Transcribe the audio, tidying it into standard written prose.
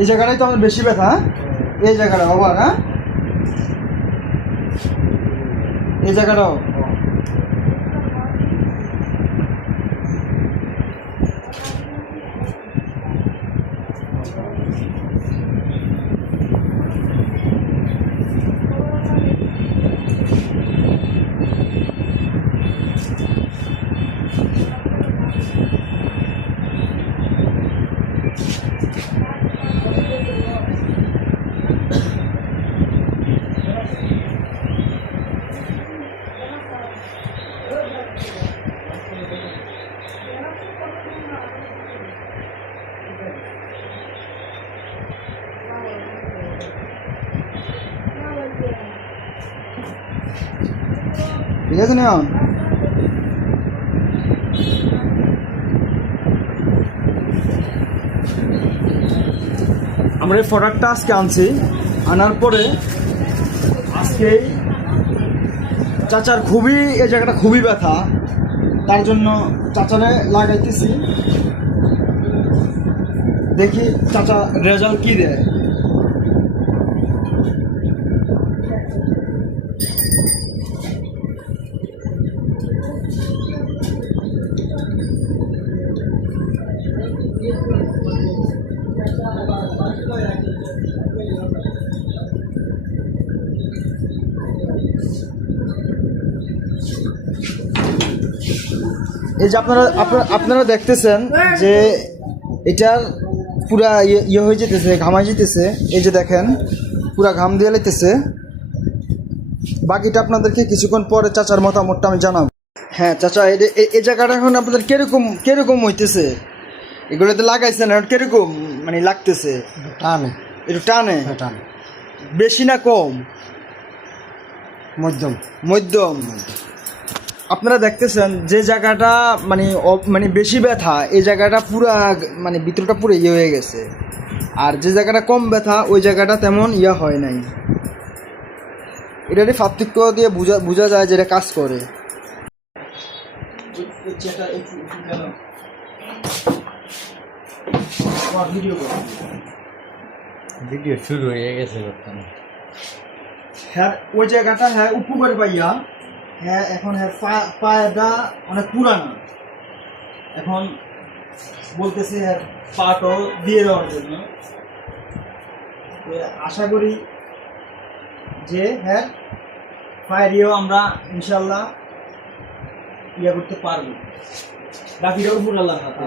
এই জায়গাটাই তো আমার বেশি ব্যথা। এই জায়গাটা বাবা না, এই জায়গাটাও ঠিক আছে না। আমরা এই প্রোডাক্টটা আজকে আনছি, আনার পরে আজকে চাচার খুবই এই জায়গাটা খুবই ব্যথা, তার জন্য চাচারে লাগাইতেছি, দেখি চাচা রেজাল্ট কি দেয়। এই যে আপনারা দেখতেছেন যে এটার পুরা ইয়ে হয়ে যেতেছে, ঘামাই যেতেছে। এই যে দেখেন পুরা ঘাম দিয়ে লাইতেছে। বাকিটা আপনাদেরকে কিছুক্ষণ পরে চাচার মতামতটা আমি জানাবো। হ্যাঁ চাচা, এই জায়গাটা এখন আপনাদের কিরকম হইতেছে? এগুলোতে লাগাইছেন এখন কিরকম মানে লাগতেছে? টানে, একটু টানে? টানে। বেশি না কম? মধ্যম। মধ্যম। আপনারা দেখতেছেন যে জায়গাটা মানে বেশি ব্যথা, এই জায়গাটা পুরা মানে ভিতরটা পুরো ইয়ে হয়ে গেছে, আর যে জায়গাটা কম ব্যথা ওই জায়গাটা তেমন ইয়ে হয় নাই। এটারই পার্থক্য দিয়ে বোঝা যায় যে এটা কাজ করে। ভিডিও শুরু হয়ে গেছে বর্তমানে। হ্যাঁ ওই জায়গাটা হ্যাঁ উপকার পাইয়া, হ্যাঁ এখন হ্যাঁ পাটা অনেক পুরানো, এখন বলতেছে হ্যাঁ পাটও দিয়ে দেওয়ার জন্য। আশা করি যে হ্যাঁ পায়েরিও আমরা ইনশাল্লাহ ইয়ে করতে পারবো। বাকিটাও পুরালাম হাতে।